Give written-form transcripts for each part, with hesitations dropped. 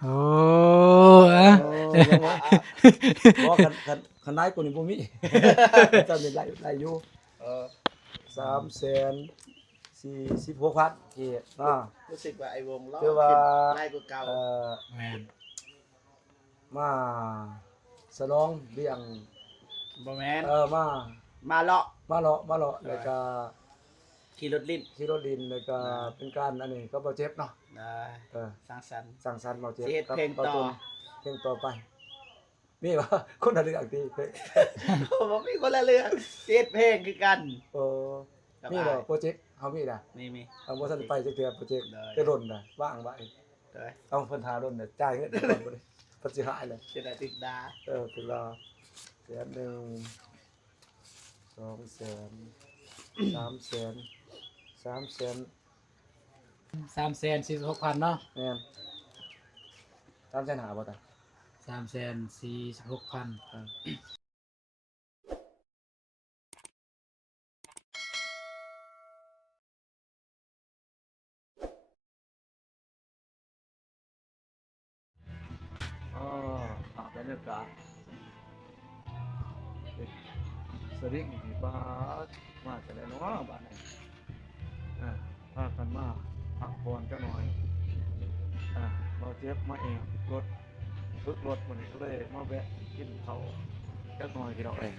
โอ้อะบอกคันได้กูนี่บ่มีจำได้อยู่346,000กีบเนาะ รู้สึกว่าไอ้วงล้อ คือว่า ไล่กูเก่า แม่น มาสลองเลี้ยง บ่แม่น มา มาเลาะ มาเลาะแล้วก็ ขี่รถลิ้น ขี่รถดินแล้วก็เป็นการอันนี้ก็บ่เจ็บเนาะ ได้ สร้างสรรค์ สั่งสรรค์บ่เจ็บ สิเฮ็ดเพลงต่อ เพลงต่อไปนี่ว่าคนละเรื่องที่ โอ้บ่มีคนละเรื่องเฮ็ดเพลงคือกัน เออนี่บ่โปรเจกต์เฮามีน่ะ มี เอาบ่ทันไปจักเทื่อโปรเจกต์ ได้ จะร่นน่ะว่างไว้ ได้ เอาเพิ่นหาร่นน่ะจ่ายเงินก่อนบ่ได้เพิ่นสิหายเลย จะได้ติดดา คือรอ100,000 200,000 300,000 300,000 346,000เนาะ แม่น300,000หาบ่ตา 346,000บรรยากาศสริงที่บ้านมาจะได้เนาะบ้านนี้พากันมาพักผ่อนกันหน่อยเราเจ็บมาเองรถฝึกรถมันก็เลยมาแวะกินเขาจักหน่อยพี่น้องเอง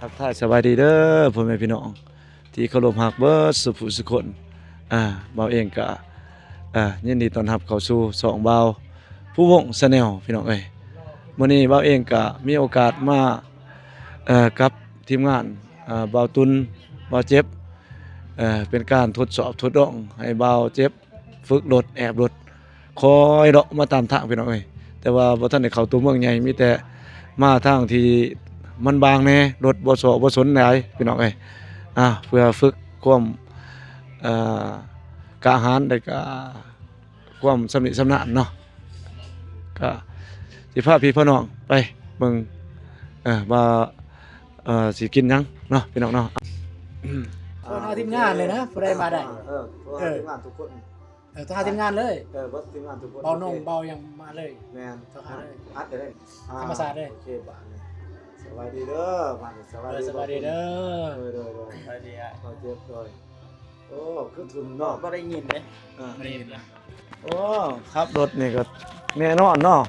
ทักทายสบายดีเด้อพ่อแม่พี่น้องที่เคารพรักเบิดสุภุสุคนเบาเองก็ยินดีต้อนรับเข้าสู่สองเบาผู้วงชาแนลพี่น้องเอ้ยมื้อนี้เบาเองก็มีโอกาสมากับทีมงานเบาตุนเบาเจ็บเป็นการทดสอบทดลองให้เบาเจ็บฝึกรถแอบรถคอยเลาะมาตามทางพี่น้องเอ้ยแต่ว่าบ่ทันได้เข้าตัวเมืองใหญ่มีแต่มาทางที่มันบางแน่รถบ่สนหลายพี่น้องเอ้ยเพื่อฝึกความกะหารได้ก็ความสำนิสำนานเนาะก็สิพาพี่พ่อน้องไปเบิ่งว่าสิกินหยังเนาะพี่น้องเนาะโทรหาทีมงานเลยนะบ่ได้มาได้โทรหาทีมงานทุกคน โทรหาทีมงานเลย บ่ทีมงานทุกคน เบาน้องเบายังมาเลย แม่น โทรหาเลย อัดได้เลย ธรรมศาสตร์เลย โอเคบาดนี้สวัสดีเด้อบ้านสวัสดี สวัสดีเด้อ เด้อ ไปดีอ่ะ เราเจ็บเลยโอ้คือทุนเนาะ บ่ได้ยินเด้ บ่ได้ยินนะ โอ้ขับรถนี่ก็แน่นอนเนาะ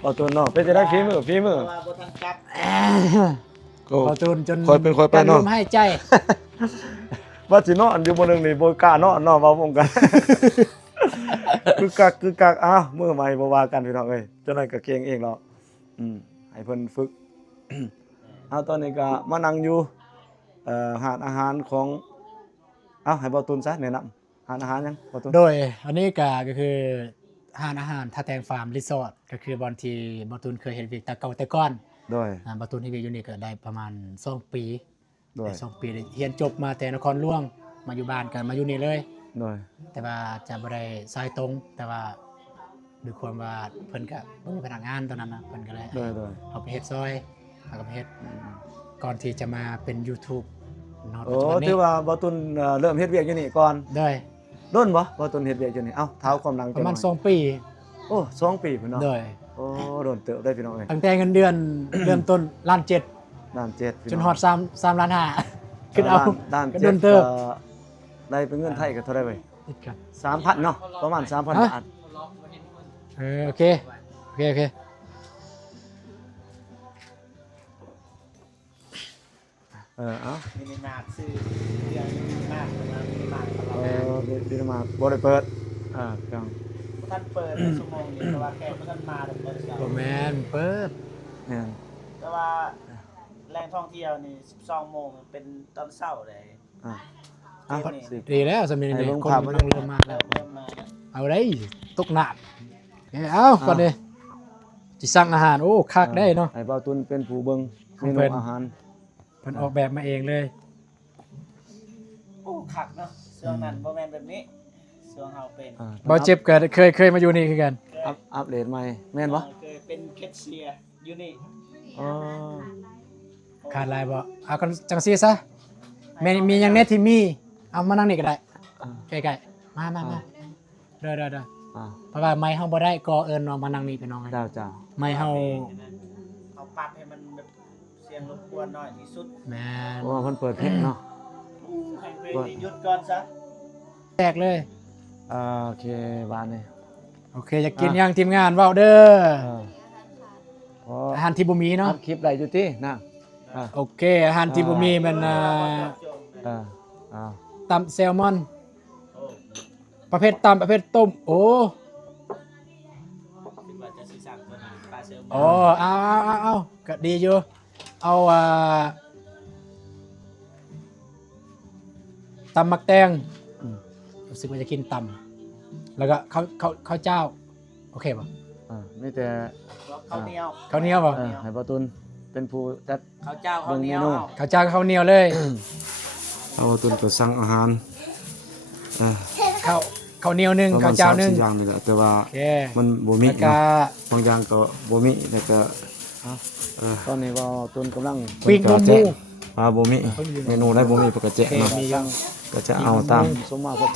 เอาตัวเนาะเป็นจะได้ฝีมือ เพราะว่าบ่ทันกลับ ก็ เบาตูนจน คอยเป็นคอยไป กันล เนาะ มหายใจ ว่าสินอนอยู่บนนึงนี่บ่กล้านอนเนาะเว้าวงกัน คือกักมื้อใหม่บ่ว่ากันพี่น้องเอ้ยเจ้านั้นก็เก่งเองเนาะให้เพิ่นฝึก ตอนนี้ก็มานั่งอยู่ร้านอาหารของให้บ่ตุนซะแนะนำร้านอาหารหยังบ่ตุน โดยอันนี้ก็คือร้านอาหารท่าแตงฟาร์มรีสอร์ทก็คือบอนที่บอตูนเคยเห็นวิกแต่เก่าแต่ก่อน โดย บอตูนที่วิกอยู่นี่ก็ได้ประมาณ2 ปี โดย ได้2 ปีได้เรียนจบมาแต่นครหลวงมาอยู่บ้านกันมาอยู่นี่เลย โดย แต่ว่าจะบ่ได้สายตรง แต่ว่าด้วยความว่าเพิ่นก็บ่มีพนักงานตอนนั้นนะเพิ่นก็เลย โดย เอาไปเฮ็ดซอยเอาไปเฮ็ดก่อนที่จะมาเป็น YouTube เนาะ โอ้ ปัจจุบัน ถื นี้ อว่าบ่ตุนเริ่มเฮ็ดเวียกอยู่นี่ก่อน ได้ ร่นบ่ตุนเฮ็ดเวียกอยู่นี่เท้าความหลัง ประมาณ จังหน่อย 2 ปี โอ้2 ปีพุ่นเนาะ ได้ โอ้โดนเติบได้พี่น้องเอ้ย ตั้งแต่เงินเดือน เริ่มต้น1.7 ล้าน ด้าน7พี่ จน น้อง ฮอด3 ล้าน 5ขึ้นเอา ด้าน ก็ 7 โดนเติบ ได้เป็นเงินไทยก็เท่าใดเว้ย ติดกัน 3,000เนาะประมาณ 3,000 บาท โอเคโอเคเอ้า มินิมาร์ทซื้อเรื่องมินิมาร์ทมามินิมาร์ทตลอด พี่มาบ่ได้เปิดจัง บ่ทันเปิดในชั่วโมงนี้แต่ว่าแค่บ่ทันมาเปิด โรแมนเปิด แม่น แต่ว่าแหล่งท่องเที่ยวนี่12 โมงเป็นตอนเช้าเลย สิ ดีแล้วสำเนียง ให้ นี่ เบิ่ง คน ภาพ มัน มัน เริ่มมากแล้ว เริ่มมาแล้ว เอาได้ตกหนาดเอาก่อนดิสิสั่งอาหารโอ้คักได้เนาะ ให้เบาตุนเป็นผู้เบิ่ง ข เม อง นู เพิ่น อาหาร เพิ่นออกแบบมาเองเลย โอ้คักเนาะช่วงนั้นบ่แม่นแบบนี้ช่วงเฮาเป็น บ่เจ็บก็เคยมาอยู่นี่คือกัน อัปเดตใหม่แม่นบ่ เคยเป็นแคชเชียร์อยู่นี่ อ๋อ ม ขาดหลายบ่เอากันจังซี่ซะแม่นมีหยังแน่ที่มีเอามานั่งนี่ก็ได้ อ่า ใกล้ๆมาเด้อ อ่า เพราะว่าไม้เฮาบ่ได้ก็เอิ้นน้องมานั่งนี่พี่น้อง เจ้าเจ้า ไม้เฮา เอาปรับให้มันแบบเสียงรบกวนน้อยที่สุด แม่น เพราะว่าเพิ่นเปิดเพลงเนาะ ให้เพลงนี้หยุดก่อนซะ แตกเลย โอเคบานนี่ โอเคจะกินยังทีมงานเว้าเด้อ พอ อาหารที่บ่มีเนาะ อัดคลิปได้อยู่ตินะอ่า โอเคอาหารที่บ่มีมันอ่า ตำแซลมอน โอ้ ประเภทตำประเภทต้มโอ้ คิดว่าจะสิสั่งตัวนี้ปลาเซลมอน โอ้เอาก็ดีอยู่เอาตำมักแตง อืม รู้สึกว่าจะกินตำแล้วก็ข้าวเจ้าโอเคป่ะ มีแต่ ข้าวเหนียว ข้าวเหนียวป่ะ ให้บ่ตุนเป็นผู้จัด ข้าวเจ้าข้าวเหนียว เบิ่งเมนู ข้าวเจ้ากับข้าวเหนียวเลย เอาบ่ตุนก็สั่งอาหารข้าวเหนียวหนึงข้าวเจ้าหนึง ประมณ3-4อย่างนี่แหละแต่ว่า โอเค มันบ่มี แล้วก็ บางอย่างก็บ่มีแล้วก็ตอนนี้ว่าตุนกำลัง ปิ้งนมหมู ว่าบ่มีเมนูได้บ่มีปกติ โอเค เนาะ มียัง ก็จะเอาตาม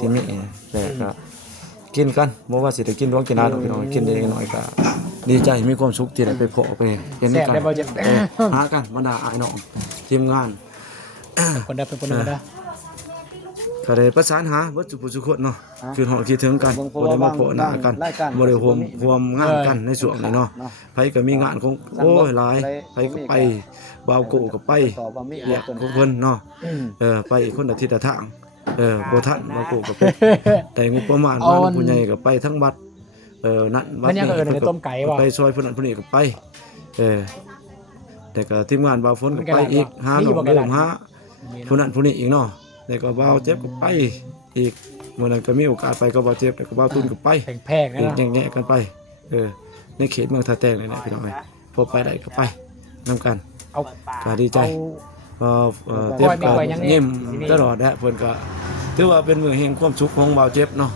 ที่มีแต่ก็กินกันบ่ว่าสิได้กินร้องกินได้ดอกพี่น้องกินได้น้อยก็ดีใจมีความสุขที่ได้ไปพบไปเห็น แซ่บ กัน ได้บ่เจ็บ หากันบรรดาอ้ายน้องทีมงาน คนได้เป็นคนหนึงก็ได้ ก็ได้ประสานหาเบิดทุกผู้ทุกคนเนาะคือฮอดคิดถึงกันบ่ได้มาโผล่หน้ากันบ่ได้ร่วมงานกันในช่วงนี้เนาะไผก็มีงานของโอ้ยหลายไผก็ไปบ่าวโกก็ไปเรียกของเพิ่นเนาะไปคนอาทิตย์ละทางบ่ทันบ่าวโกก็ไปแต่งบประมาณบ้านผู้ใหญ่ก็ไปทั้งวัดนั่นวัด มันยัง นี้ ก็เอิ้นในต้มไก่บ่ ไปซอยเพิ่นนั่นเพิ่นนี่ก็ไปแต่ก็ทีมงานบ่าวฝนก็ไปอีกหา มี น้ บ่ อง ไก่ โอ หลาน มหาผู้นั้นผู้นี้อีกเนาะแต่ก็บ่าวเจ็บก็ไปอีกมื้อนั้นก็มีโอกาสไปก็บ่าวเจ็บแต่ก็บ่าวตุนก็ไป แพงๆนะ อีก เนาะ แยกๆกันไปในเขตเมืองท่าแตงนี่แหละพี่น้องเอ้ยพอไปได้ก็ไปนํกัน เอา ก็ดีใจ เอา เจ็บก็ ปล่อยยังไง ยิ้มตลอดแหละเพิ่นก็ถือว่าเป็นมื้อแห่งความสุขของบ่าวเจ็บเนาะ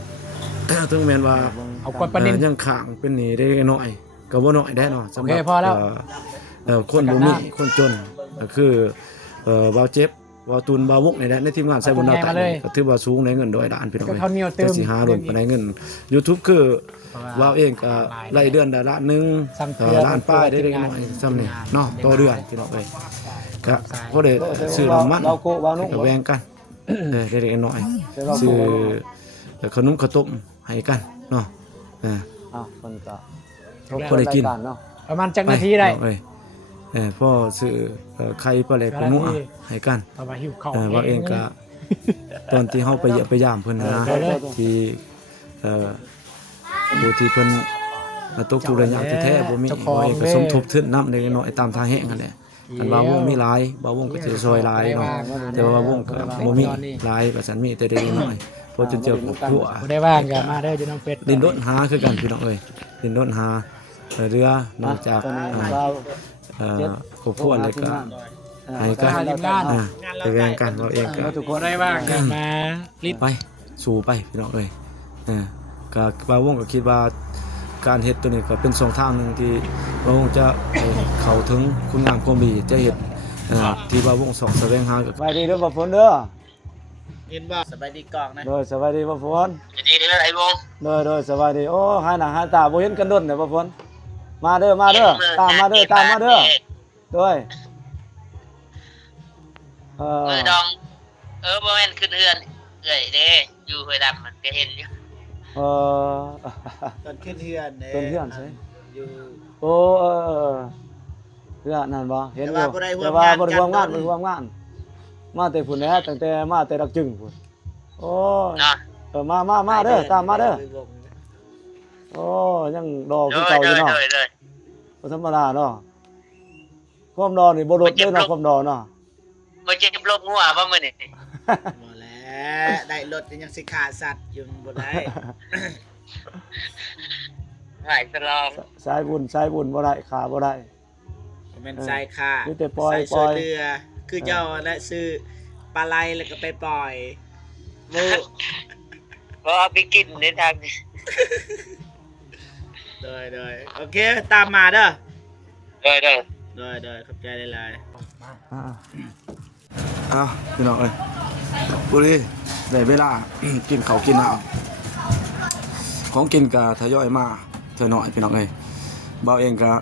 ถึงแม้นว่า เอาก้อนปลานิล ยังข้างเป็นหนี้ได้น้อยก็บ่น้อยได้เนาะสำหรั โอเคพอแล้ว คนบ่มีคนจนก็คือบ่าวเจ็บบ่าวตุนบ่าววกนี่แหละในทีมงานใส่บุญดาวไตนี่ก็ถือว่าสูงในเงิน100ล้านพี่น้อง ก็ เอ้ย ข้าวเหนียวเติม จะสิหาล้นปานใดเงิน YouTube คือว่าวเองก็รายเดือนได้ละหนึง สั่งเกลือ ล้านป้ายได้น้อยซ้ำนี่เนาะต่อเดือนพี่น้องเอ้ยก็พอได้ซื้อน้ำมันก็แบ่งกันได้น้อยซื้อขนมข้าวต้มให้กันเนาะคนก็พอได้กิน ประมาณจักนาทีได้ เอ้ยพ่อซื้อไข่ปลาเล็กปลาหมูอะให้กัน เพราะว่าหิวข้าว ว่าเองก็ตอนที่เฮาไปเยี่ยมไปยามเพิ่นนะที่ผู้ที่เพิ่นตกทุกข์ได้ยากแท้ๆบ่มีว่าเองก็สมทบทุนนำเล็กน้อยตามทางแห้งนั่นแหละอันว่าวงมีหลายบ่าวงก็สิซอยหลายเนาะแต่ว่าวงก็บ่มีหลายก็สันมีแต่เล็กน้อยพอจนเจอครอบครัว บ่ได้ว่างก็มาเด้ออยู่น้องเป็ด ดินรถหาคือกันพี่น้องเอ้ยดินรถหาเรือนอกจากครอบครัวเลยก็ให้กันไปแบ่งกันเราเองก็ บ่ได้ว่างก็มารีบ ไปสู่ไปพี่น้องเอ้ยก็บ่าวงก็คิดว่าการเฮ็ดตัวนี้ก็เป็น2ทางหนึงที่บ่าวงจะเข้าถึงคุณงามความดีจะเฮ็ดที่บ่าวงสองแสวงหาก็ไปดีเด้อบ่ฝนเด้อ เห็นบ่สบายดีกล่องนะ โดยสวัสดีบ่ฝน ดีเด้อไอ้วง โดยสวัสดีโอ้หายหน้าหายตาบ่เห็นกันดนเด้อบ่ฝนมาเด้อตามมาเด้อโดย มือดองบ่แม่นขึ้นเฮือนเอ้ยเด้อยู่ห้วยดำมันก็เห็นอยู่ ตอนขึ้นเฮือนเด้ ต้นเฮือนใช่ อยู่ โอ้เฮือนนั่นบ่เห็นอยู่ แต่ว่าบ่ได้ร่วม แต่ว่าบ่ได้ งานกัน ร่วมงานบ่ได้ร่วมงานมาแต่พุ่นแหละตั้งแต่มาแต่ดักจึงพุ่นโอ้ เนาะ มาเด้อตามมาเด้อโอ้ยังรอคือเก่าอยู่เนาะ เลย บ่ธรรมดาเนาะความรอนี่บ่ลดเลยเนาะความรอเนาะ บ่เจ็บลบงัวบ่มื้อนี้ บ่แล้วได้รถยังสิขาสัตว์อยู่บ่ได้ หายสลอง สายบุญบ่ได้ขาบ่ได้ บ่แม่นสายค่า มีแต่ปล่อย สายช่วยเรือคือเจ้าและซื้อปลาไหลแล้วก็ไปปล่อยหมู บ่เอาไปกินในทาง โดยโอเคตามมาเด้อ เด้อ โดยขอบใจหลายๆ อ้าวพี่น้องเอ้ยบุรีได้เวลา กินข้าวกินน้ำของกินก็ทยอยมาเท่าน้อยพี่น้องเอ้ยเบาเองก็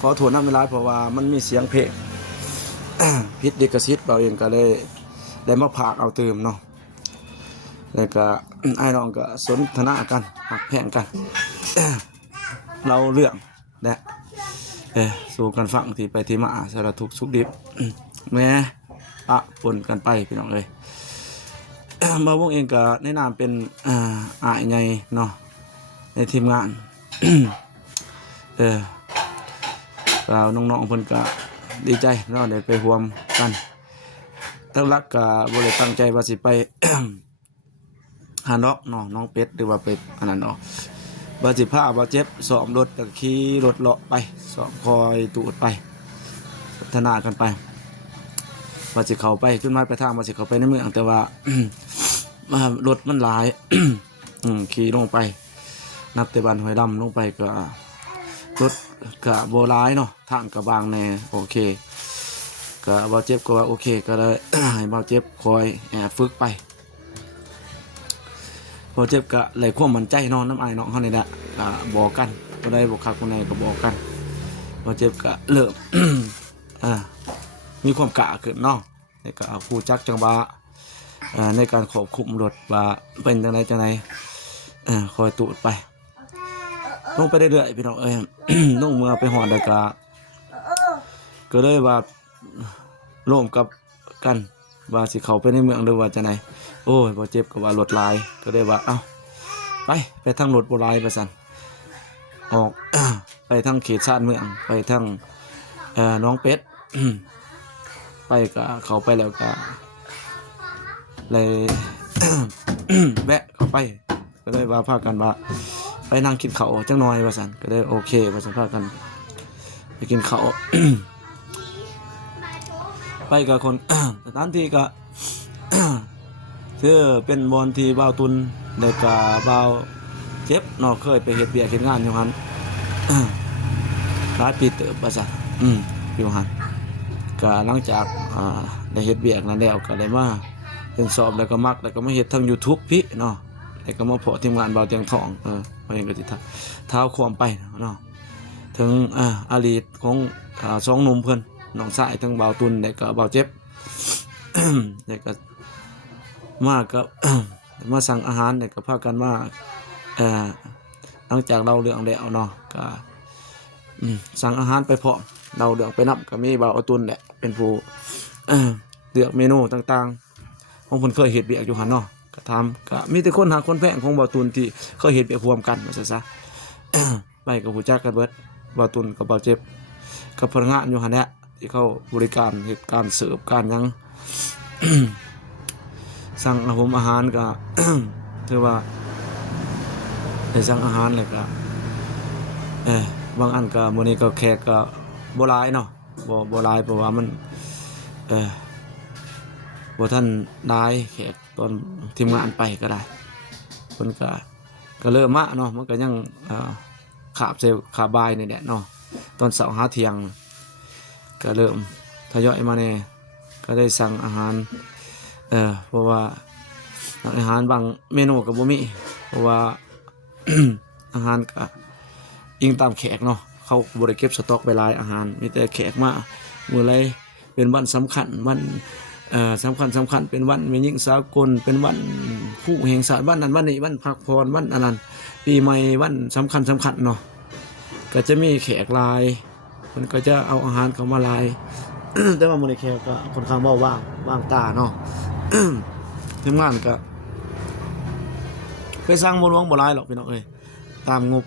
ขอโทษน้ำเวลาเพราะว่ามันมีเสียงเพลง พิษดิกซิตเบาเองก็เลยได้มาพากเอาเติมเนาะแล้วก็ ไอ้น้องก็สนทนากันหักแพงกัน เราเรื่องและสู่กันฟังที่ไปที่มาสารทุกข์สุขดิบ แม่ปะปนกันไปพี่น้องเลย มาวงเองก็แนะนำเป็นอ้ายใหญ่เนาะในทีมงาน เราน้องๆเพิ่นก็ดีใจเนาะได้ไปร่วมกันตั้งรักก็บ่ได้ตั้งใจว่าสิไป หาน้องเนาะน้องเป็ดหรือว่าไปอันนั้นเนาะว่าสิพาว่าเจ็บซ้อมรถก็ขี่รถเลาะไปซ้อมคอยตูดไปพัฒนากันไปว่าสิเข้าไปขึ้นมาไปทางว่าสิเข้าไปในเมืองแต่ว่า รถมันหลาย ขี่ลงไปนับแต่บ้านห้วยดำลงไปก็รถก็บ่หลายเนาะทางก็บางแน่โอเคก็บ่เจ็บก็ว่าโอเคก็เลย ให้บ่เจ็บคอยฝึกไปบ่เจ็บก็เลยความมั่นใจเนาะน้ำอายน้องเฮานี่แหละก็บอกกันบ่ได้บ่คักบ่ในก็บอกกันบ่เจ็บก็เริ่ม มีความกล้าขึ้นเนาะในการเอาผู้จักจังหวะในการควบคุมรถว่าเป็นจังไดคอยตูดไปลงไปเรื่อยๆพี่น้องเอ้ย ลงเมื่อไปหอดแล้วก็เลยว่าร่วมกับกันว่าสิเข้าไปในเมืองหรือว่าจังไดโอ้ยบ่เจ็บก็ว่ารถหลายก็เลยว่าเอ้าไปทางรถบ่หลายว่าซั่นออก ไปทางเขตชานเมืองไปทางน้องเป็ด ไปก็เข้าไปแล้วก็เลย แวะเข้าไปก็เลยว่าพากันว่าไปนั่งกินข้าวจังหน่อยว่าซั่นก็เลยโอเคว่าซั่นพากันไปกินข้าว ไปกับคน สถานที่ก็ คือเป็นบอนที่บ่าวตุนได้ก็บ่าวเจ็บเนาะเคยไปเฮ็ดเวียกเฮ็ดงานอยู่หั่น หลายปีเติบว่าซั่นอยู่หั่นก็หลังจากได้เฮ็ดเวียกนั้นแล้วก็ได้มาเป็นสอบแล้วก็มักแล้วก็มาเฮ็ดทาง YouTube พี่เนาะแล้วก็มาเพาะทีมงานบ่าวเตียงทองมาเองก็สิเท้าความไปเนาะถึงอดีตของสองหนุ่มเพิ่นน้องชายทั้งบ่าวตุนแล้วก็บ่าวเจ็บ แล้วก็มาก็ มาสั่งอาหารแล้วก็พากันมาหลังจากเราเรื่องแล้วเนาะก็สั่งอาหารไปพร้อมเราเรื่องไปนับก็มีบ่าวตุนแหละเป็นผู้ เลือกเมนูต่างๆของเพิ่นเคยเฮ็ดเวียกอยู่หั่นเนาะก็ทำก็มีแต่คนหาคนแพงของบ่าวตุนที่เคยเฮ็ดเวียกร่วมกันว่าซะ ไปกับผู้จักกันเบิดบ่าวตุนกับบ่าวเจ็บกับพนักงานอยู่หั่นแหละที่เขาบริการเหตุการเสิร์ฟการหยัง สั่งอาหารก็ ถือว่าได้สั่งอาหารแล้วก็บางอันก็มื้อนี้ก็แขกก็บ่หลายเนาะบ่หลายเพราะว่ามันบ่ทันได้แขกตอนทีมงานไปก็ได้เพิ่นก็เริ่มมาเนาะมันก็ยังขาบายนี่แหละเนาะตอนเช้าหาเที่ยงก็เริ่มทยอยมาแน่ก็ได้สั่งอาหารเพราะว่าอาหารบางเมนูก็บ่มีเพราะว่า อาหารก็อิงตามแขกเนาะเขาบ่ได้เก็บสต็อกไว้หลายอาหารมีแต่แขกมามื้อไรเป็นวันสำคัญวันสำคัญเป็นวันแม่หญิงสากลเป็นวันผู้แห่งชาติวันนั้นวันนี้วันพักผ่อนวันอันนั้นปีใหม่วันสำคัญเนาะก็จะมีแขกหลายมันก็จะเอาอาหารเข้ามาหลาย แต่ว่ามื้อนี้แขกก็ค่อนข้างเบาว่างตาเนาะ ทีมงานก็ไปสร้างบ่หลวงบ่หลายหรอกพี่น้องเอ้ยตามงบ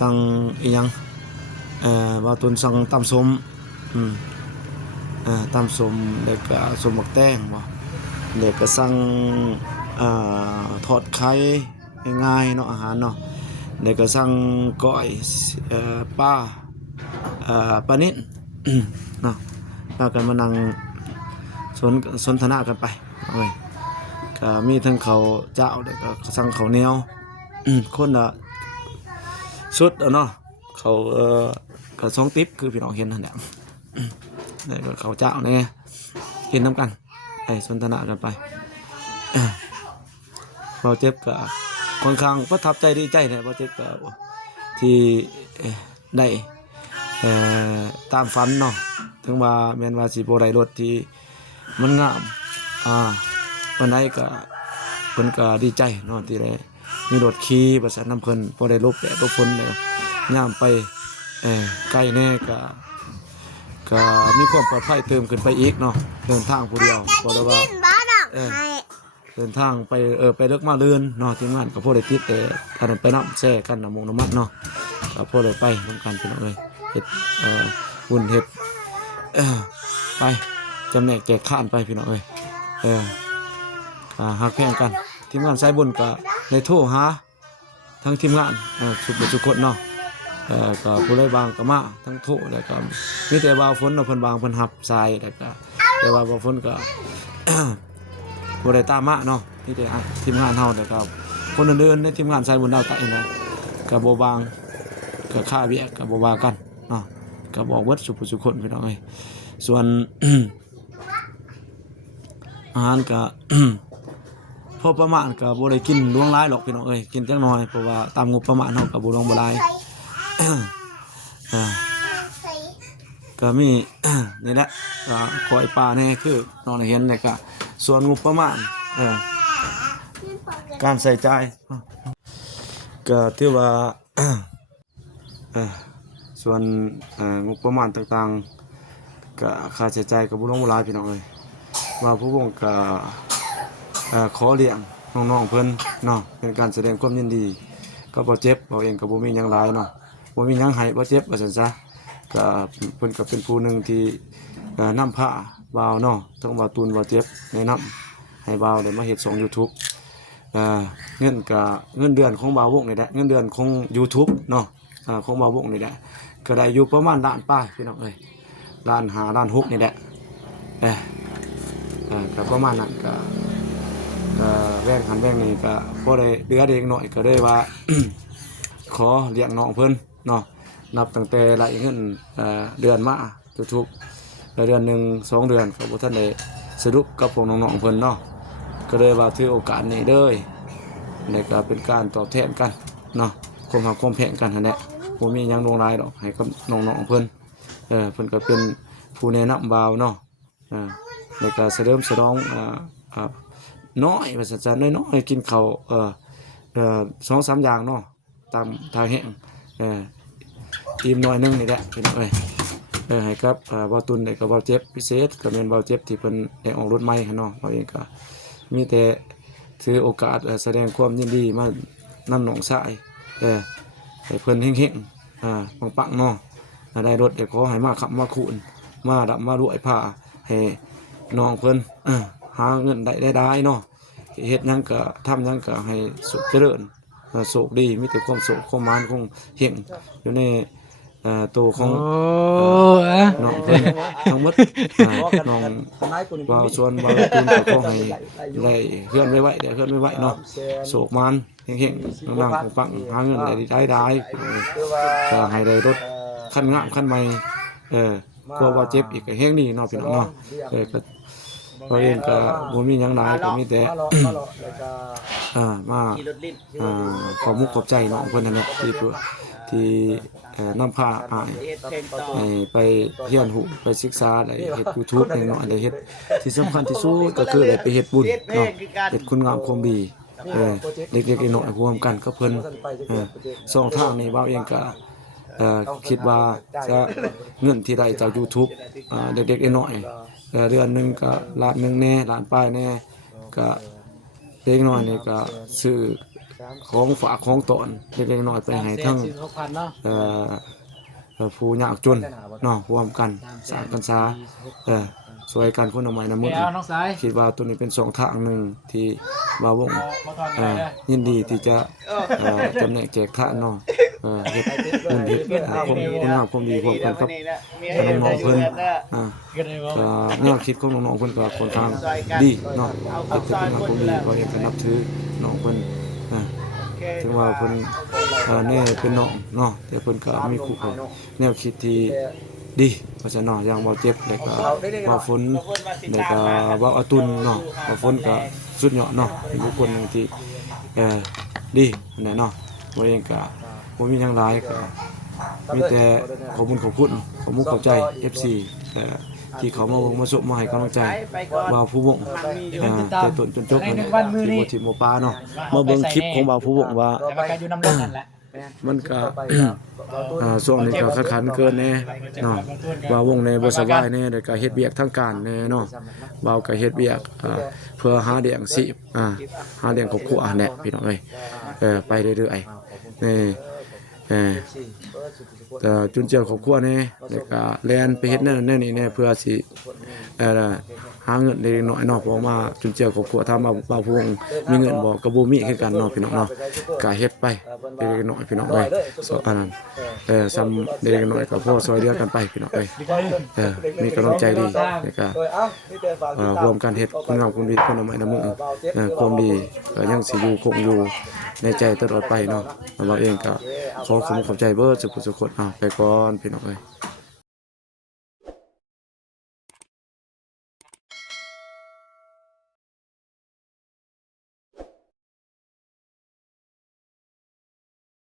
สั่งอีหยังว่าตุนสั่งตำส้มตำส้มแล้วก็ส้มบักแตงบ่แล้วก็สั่งทอดไข่ง่ายๆเนาะอาหารเนาะแล้วก็สั่งก้อยปลานิ่น เนาะพากันมานั่งสนทนากันไปเอ้ยก็มีทั้งข้าวเจ้าแล้วก็สั่งข้าวเหนียว คนละสุดเนาะเขาก็2ติ๊บคือพี่น้องเห็นนั่นแหละ แล้วก็ข้าวเจ้าแน่กินน้ำกันไปสนทนากันไปบ่เจ็บก็ค่อนข้างประทับใจดีใจเนี่ยบ่เจ็บก็ที่ได้ตามฝันเนาะถึงว่าแม่นว่าสิบ่ได้รถที่มันงามปานใดก็เพิ่นก็ดีใจเนาะที่ได้มีรถขี่ประสานน้ำเพิ่นบ่ได้หลบแดดหลบฝนเลยย่ามไปไกลแน่ก็มีความปลอดภัยเติมขึ้นไปอีกเนาะเดินทางผู้เดียวบ่ได้ว่าเดินทางไปไปเลิกมาเลื่อนเนาะทีมงานก็พอได้ติดอันนั้นไปน้ำแช่กันน้ำมงน้ำมันเนาะก็พอได้ไปร่วมกันพี่น้องเอ้ยเฮ็ดบุญเฮ็ดไปจำแนกแจกข้านไปพี่น้องเอ้ยหักแพงกันทีมงานสายบุญก็ได้โทรหาทั้งทีมงานสุขคนเนาะก็ผู้ใดบางก็มาทั้งโทรแล้วก็มีแต่ว่าฝนเนาะเพิ่นบางเพิ่นหับทรายแล้วก็แต่ว่าบ่ฝนก็ บ่ได้ตามมาเนาะมีแต่ทีมงานเฮาแล้วก็คนอื่นๆในทีมงานสายบุญดาวใต้นะก็บ่บางก็ค่าเบี้ยก็บ่ว่ากันเนาะก็บอกเบิดสุขคนพี่น้องเอ้ยส่วน อาหารก็ พอประมาณก็บ่ได้กินล่วงหลายหรอกพี่น้องเอ้ยกินจักหน่อยเพราะว่าตามงบประมาณเฮาก็บ่ลงบ่หลาย ก็มี นี่แหละก็ขอยปลาแน่คือน้องได้เห็นเนี่ยก็ส่วนงบประมาณการใส่ใจก็ถือว่า ส่วนงบประมาณต่างๆก็ค่าใช้จ่ายก็บ่ลงบ่หลายพี่น้องเอ้ยว่าผู้วงก็ขอเลี้ยงน้องๆเพิ่นเนาะเป็นการแสดงความยินดีก็บ่เจ็บเราเองก็บ่มีหยังหลายเนาะบ่มีหยังให้บ่เจ็บว่าซั่นซะก็เพิ่นก็เป็นผู้หนึงที่นำพาบ่าวเนาะทั้งบ่าวตูนบ่าวเจ็บแนะนำให้บ่าวได้มาเฮ็ดช่อง YouTube เงินเดือนของบ่าววงนี่แหละเงินเดือนของ YouTube เนาะของบ่าววงนี่แหละก็ได้อยู่ประมาณล้านป้ายพี่น้องเอ้ยล้าน5ล้าน6นี่แหละก็ประมาณนั้นก็แว่งหันแว่งนี่ก็พอได้เหลือเด็กหน่อยก็ได้ว่า ขอเลี้ยงน้องเพิ่นเนาะนับตั้งแต่รายเงินเดือนมาทุกๆเดือน1 2เดือนก็บ่ทันได้สรุปกับพวกน้องๆเพิ่นเนาะก็เลยว่าถือโอกาสนี้เด้อนี่ก็เป็นการตอบแทนกันเนาะความรักความแพงกันหั่นแหละบ่มีหยังลงรายดอกให้กับน้องๆเพิ่นเพิ่นก็เป็นผู้แนะนำบ่าวเนาะแล้วก็เสริมสร้องน้อยว่าซั่นๆน้อยๆกินข้าว2-3อย่างเนาะตามทางแห้งอิ่มหน่อยนึงนี่แหละพี่น้องเอ้ยให้กับบ่าวตุนได้กับบ่าวเจ็บพิเศษก็แม่นบ่าวเจ็บที่เพิ่นได้ออกรถใหม่หั่นเนาะเราเองก็มีแต่ถือโอกาสแสดงความยินดีมานำน้องชายให้เพิ่นเฮงๆปังๆเนาะได้รถได้ขอให้มาขับมาคูนมาดับมารวยพาให้น้องเพิ่นหาเงินได้เนาะเฮ็ดหยังก็ทำหยังก็ให้สุขเจริญโชคดีมีแต่ความสุขความหมานคงเฮงอยู่ในตัวของน้องเพิ่นทั้งหมดน้องบ่าวส่วนบ่าวตูนก็ขอให้ได้เฮือนไว้ๆได้เฮือนไว้ๆเนาะโชคหมานเฮงๆนั่งๆปังๆหาเงินได้ก็ให้ได้รถคันงามคันใหม่กลัวว่าเจ็บอีกก็แฮงนี่เนาะพี่น้องเนาะก็เราเองก็บ่มีหยังหลายก็มีแต่มาขอมุกขอบใจน้องเพิ่นนั่นแหละที่นำพาไปเรียนรู้ไปศึกษาได้เฮ็ด YouTube นี่เนาะได้เฮ็ดที่สำคัญที่สุดก็คือได้ไปเฮ็ดบุญเนาะเฮ็ดคุณงามความดีเล็กๆน้อยๆร่วมกันกับเพิ่นสองทางนี้บ่าวเองก็คิดว่าจะเงินที่ได้จาก YouTube เด็กๆน้อยๆเดือนนึงก็ล้านนึงแน่ล้านป้ายแน่ก็เล็กน้อยนี่ก็ซื้อของฝากของตอนเล็กๆน้อยไปให้ทั้งผู้ยากจนเนาะร่วมกันสร้างกันซาช่วยกันคนละไม้ละมือคิดว่าตัวนี้เป็นสองทางหนึ่งที่บ่าววงยินดีที่จะจำแนกแจกทานเนาะเฮ็ดบุญเฮ็ดความงามความดีร่วมกันกับน้องๆเพิ่นก็แนวคิดของน้องๆเพิ่นก็ค่อนข้างดีเนาะเฮ็ดเป็นความดีก็อยากจะนับถือน้องเพิ่นถึงว่าเพิ่นแน่เป็นน้องเนาะแต่เพิ่นก็มีคู่แนวคิดที่ ดีเพราะฉะนั้นอย่างเบาเจ็บแล้วก็เบาฝนแล้วก็เบาอาตุนเนาะเบาฝนก็สุดยอดเนาะเป็นบุคคลหนึงที่ดีนั่นแหละเนาะบ่เองก็บ่มีหยังหลายก็มีแต่ขอบคุณขอบคุณขอบใจ FC ที่เขามาเบิ่งมาชมมาให้กำลังใจบ่าวผู้วงแต่ต้นจนจบที่บ่ทิมบ่ปลาเนาะมาเบิ่งคลิปของบ่าวผู้วงว่า แต่ว่าก็อยู่น้ำรถนั่นแหละ มันก็ ช่วงนี้ก็คัดขันเกินแน่เนาะว่าวงในบ่สบายแน่แล้วก็เฮ็ดเวียกทางการแน่เนาะบ่าวก็เฮ็ดเวียกเพื่อหาเลี้ยงชีพหาเลี้ยงครอบครัวแหละพี่น้องเอ้ยไปเรื่อยๆนี่แต่จุนเจือครอบครัวแน่แล้วก็แล่นไปเฮ็ดนั่นนี่แน่เพื่อสิหาเงินเล็กน้อยเนาะเพราะว่าจุนเจือครอบครัวถ้าบ่าวพวงมีเงินบ่ก็บ่มีคือกันเนาะพี่น้องเนาะก็เฮ็ดไปเล็กน้อยพี่น้องเอ้ยอันนั้นซ้ำเล็กน้อยก็พอซอยเหลือกันไปพี่น้องเอ้ยมีกำลังใจดีแล้วก็รวมกันเฮ็ดคุณงามคุณดีคนละไม้ละมือความดีก็ยังสิอยู่คงอยู่ในใจตลอดไปเนาะเราเองก็ขอขอบใจเบิดสุขสุขคนไปก่อนพี่น้องเอ้ย